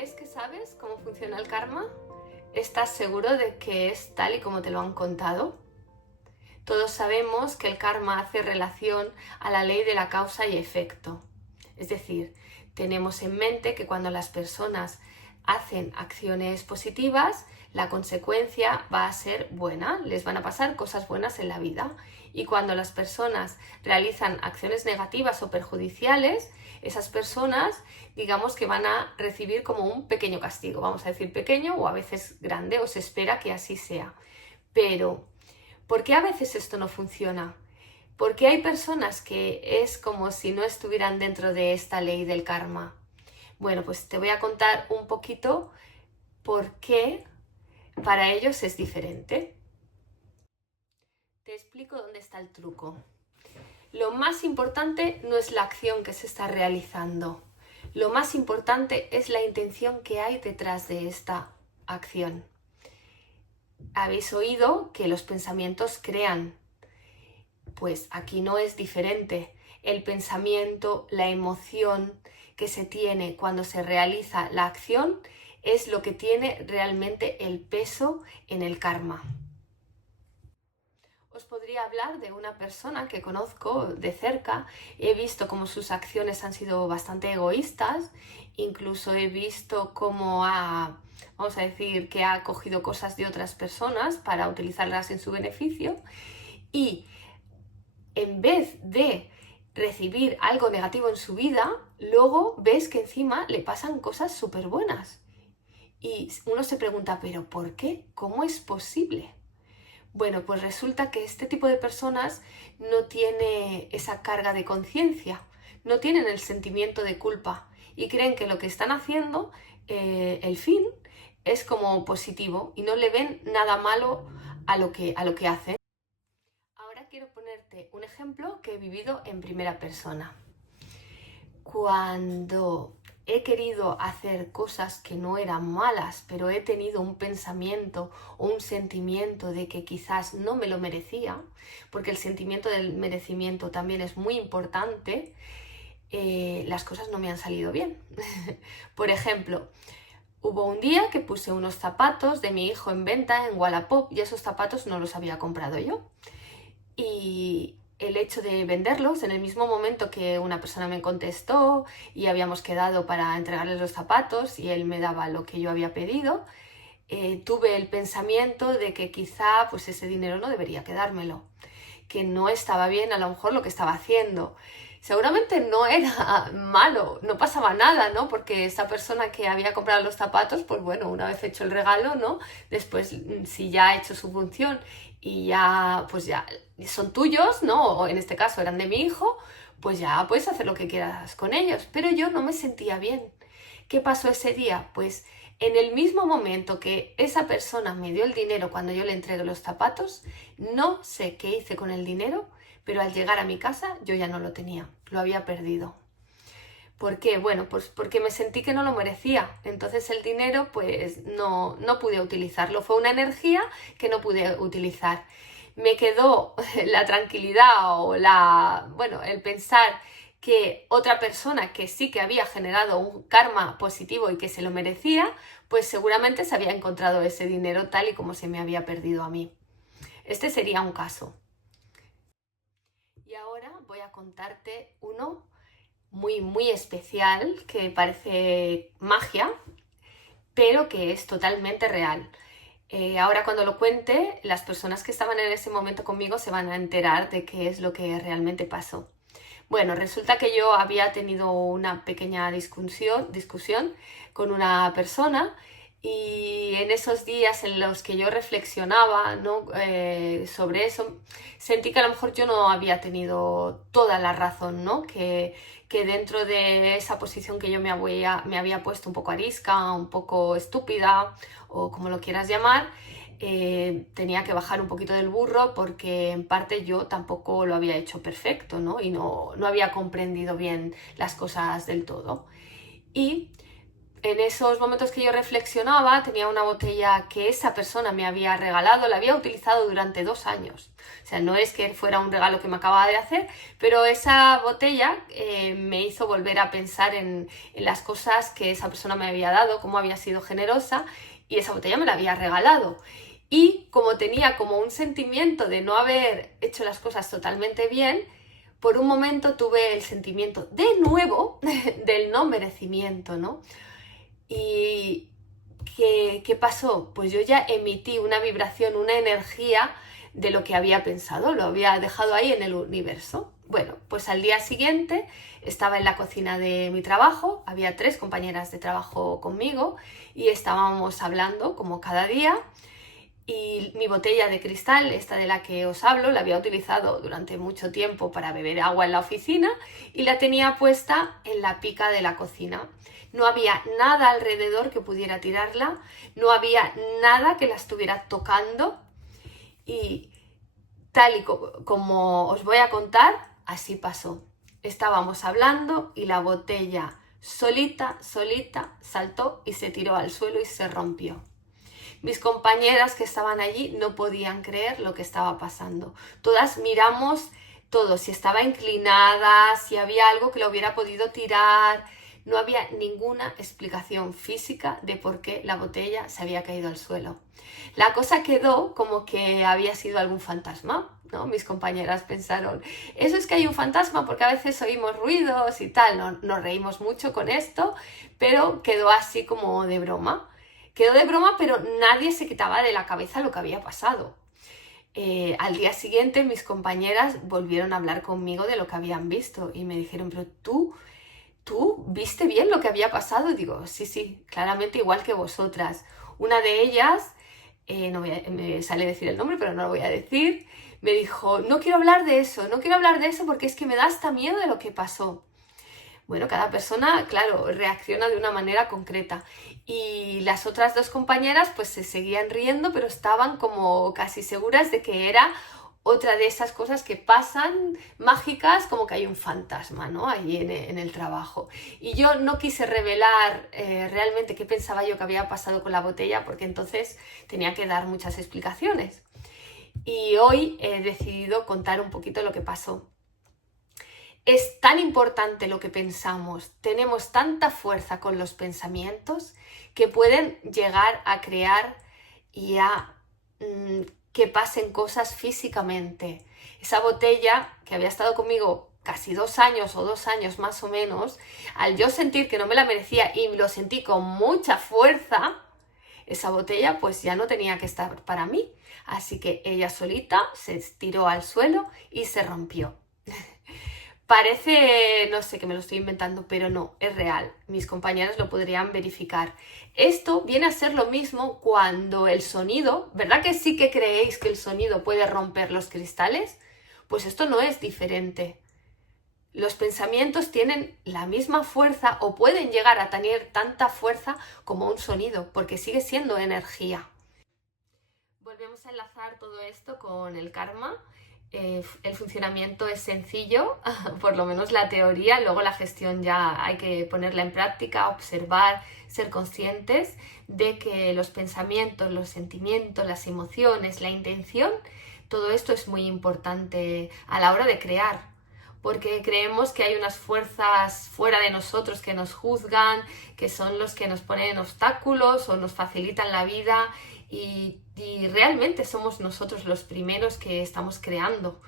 ¿Crees que sabes cómo funciona el karma? ¿Estás seguro de que es tal y como te lo han contado? Todos sabemos que el karma hace relación a la ley de la causa y efecto. Es decir, tenemos en mente que cuando las personas hacen acciones positivas, la consecuencia va a ser buena, les van a pasar cosas buenas en la vida. Y cuando las personas realizan acciones negativas o perjudiciales, esas personas, digamos que van a recibir como un pequeño castigo, vamos a decir pequeño o a veces grande, o se espera que así sea. Pero, ¿por qué a veces esto no funciona? Porque hay personas que es como si no estuvieran dentro de esta ley del karma. Bueno, pues te voy a contar un poquito por qué para ellos es diferente. Te explico dónde está el truco. Lo más importante no es la acción que se está realizando. Lo más importante es la intención que hay detrás de esta acción. Habéis oído que los pensamientos crean. Pues aquí no es diferente. El pensamiento, la emoción que se tiene cuando se realiza la acción es lo que tiene realmente el peso en el karma. Os podría hablar de una persona que conozco de cerca. He visto cómo sus acciones han sido bastante egoístas, incluso he visto cómo vamos a decir, que ha cogido cosas de otras personas para utilizarlas en su beneficio y en vez de recibir algo negativo en su vida, luego ves que encima le pasan cosas súper buenas. Y uno se pregunta, ¿pero por qué? ¿Cómo es posible? Bueno, pues resulta que este tipo de personas no tiene esa carga de conciencia, no tienen el sentimiento de culpa y creen que lo que están haciendo, el fin, es como positivo y no le ven nada malo a lo que hacen. Ahora quiero ponerte un ejemplo que he vivido en primera persona. Cuando he querido hacer cosas que no eran malas, pero he tenido un pensamiento o un sentimiento de que quizás no me lo merecía, porque el sentimiento del merecimiento también es muy importante, las cosas no me han salido bien. Por ejemplo, hubo un día que puse unos zapatos de mi hijo en venta en Wallapop y esos zapatos no los había comprado yo. Y el hecho de venderlos en el mismo momento que una persona me contestó y habíamos quedado para entregarle los zapatos y él me daba lo que yo había pedido, tuve el pensamiento de que quizá pues ese dinero no debería quedármelo, que no estaba bien a lo mejor lo que estaba haciendo. Seguramente no era malo, no pasaba nada, ¿no? Porque esa persona que había comprado los zapatos, pues bueno, una vez hecho el regalo, ¿no? Después, si ya ha hecho su función y ya, pues ya son tuyos, ¿no? O en este caso eran de mi hijo, pues ya puedes hacer lo que quieras con ellos. Pero yo no me sentía bien. ¿Qué pasó ese día? Pues en el mismo momento que esa persona me dio el dinero cuando yo le entregué los zapatos, no sé qué hice con el dinero, pero al llegar a mi casa yo ya no lo tenía, lo había perdido. ¿Por qué? Bueno, pues porque me sentí que no lo merecía. Entonces el dinero pues no pude utilizarlo. Fue una energía que no pude utilizar. Me quedó la tranquilidad o el pensar que otra persona que sí que había generado un karma positivo y que se lo merecía, pues seguramente se había encontrado ese dinero tal y como se me había perdido a mí. Este sería un caso. Y ahora voy a contarte uno muy, muy especial que parece magia, pero que es totalmente real. Ahora cuando lo cuente, las personas que estaban en ese momento conmigo se van a enterar de qué es lo que realmente pasó. Bueno, resulta que yo había tenido una pequeña discusión con una persona y en esos días en los que yo reflexionaba, ¿no? Sobre eso, sentí que a lo mejor yo no había tenido toda la razón, ¿no? Que dentro de esa posición que yo me había puesto un poco arisca, un poco estúpida o como lo quieras llamar, tenía que bajar un poquito del burro porque en parte yo tampoco lo había hecho perfecto, ¿no? Y no había comprendido bien las cosas del todo. Y En esos momentos que yo reflexionaba, tenía una botella que esa persona me había regalado, la había utilizado durante 2 años. O sea, no es que fuera un regalo que me acababa de hacer, pero esa botella me hizo volver a pensar en las cosas que esa persona me había dado, cómo había sido generosa, y esa botella me la había regalado. Y como tenía como un sentimiento de no haber hecho las cosas totalmente bien, por un momento tuve el sentimiento de nuevo del no merecimiento, ¿no? ¿Y qué pasó? Pues yo ya emití una vibración, una energía de lo que había pensado, lo había dejado ahí en el universo. Bueno, pues al día siguiente estaba en la cocina de mi trabajo, había 3 compañeras de trabajo conmigo y estábamos hablando como cada día. Y mi botella de cristal, esta de la que os hablo, la había utilizado durante mucho tiempo para beber agua en la oficina y la tenía puesta en la pica de la cocina. No había nada alrededor que pudiera tirarla, no había nada que la estuviera tocando y tal y como os voy a contar, así pasó. Estábamos hablando y la botella solita saltó y se tiró al suelo y se rompió. Mis compañeras que estaban allí no podían creer lo que estaba pasando. Todas miramos todo, si estaba inclinada, si había algo que lo hubiera podido tirar. No había ninguna explicación física de por qué la botella se había caído al suelo. La cosa quedó como que había sido algún fantasma, ¿no? Mis compañeras pensaron, eso es que hay un fantasma porque a veces oímos ruidos y tal. Nos reímos mucho con esto, pero quedó así como de broma. Quedó de broma, pero nadie se quitaba de la cabeza lo que había pasado. Al día siguiente mis compañeras volvieron a hablar conmigo de lo que habían visto y me dijeron, pero tú viste bien lo que había pasado. Y digo, sí, claramente igual que vosotras. Una de ellas, me sale decir el nombre, pero no lo voy a decir, me dijo, no quiero hablar de eso porque es que me da hasta miedo de lo que pasó. Bueno, cada persona, claro, reacciona de una manera concreta. Y las otras 2 compañeras pues se seguían riendo, pero estaban como casi seguras de que era otra de esas cosas que pasan mágicas, como que hay un fantasma, ¿no? Allí en el trabajo. Y yo no quise revelar realmente qué pensaba yo que había pasado con la botella, porque entonces tenía que dar muchas explicaciones. Y hoy he decidido contar un poquito lo que pasó. Es tan importante lo que pensamos, tenemos tanta fuerza con los pensamientos que pueden llegar a crear y a que pasen cosas físicamente. Esa botella que había estado conmigo casi 2 años o 2 años más o menos, al yo sentir que no me la merecía y lo sentí con mucha fuerza, esa botella pues ya no tenía que estar para mí. Así que ella solita se tiró al suelo y se rompió. Parece, no sé, que me lo estoy inventando, pero no, es real. Mis compañeros lo podrían verificar. Esto viene a ser lo mismo cuando el sonido, ¿verdad que sí que creéis que el sonido puede romper los cristales? Pues esto no es diferente. Los pensamientos tienen la misma fuerza o pueden llegar a tener tanta fuerza como un sonido, porque sigue siendo energía. Volvemos a enlazar todo esto con el karma. El funcionamiento es sencillo, por lo menos la teoría, luego la gestión ya hay que ponerla en práctica, observar, ser conscientes de que los pensamientos, los sentimientos, las emociones, la intención, todo esto es muy importante a la hora de crear, porque creemos que hay unas fuerzas fuera de nosotros que nos juzgan, que son los que nos ponen obstáculos o nos facilitan la vida y realmente somos nosotros los primeros que estamos creando.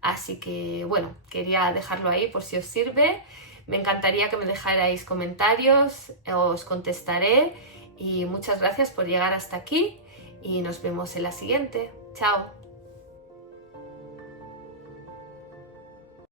Así que bueno, quería dejarlo ahí por si os sirve. Me encantaría que me dejarais comentarios, os contestaré y muchas gracias por llegar hasta aquí y nos vemos en la siguiente. Chao.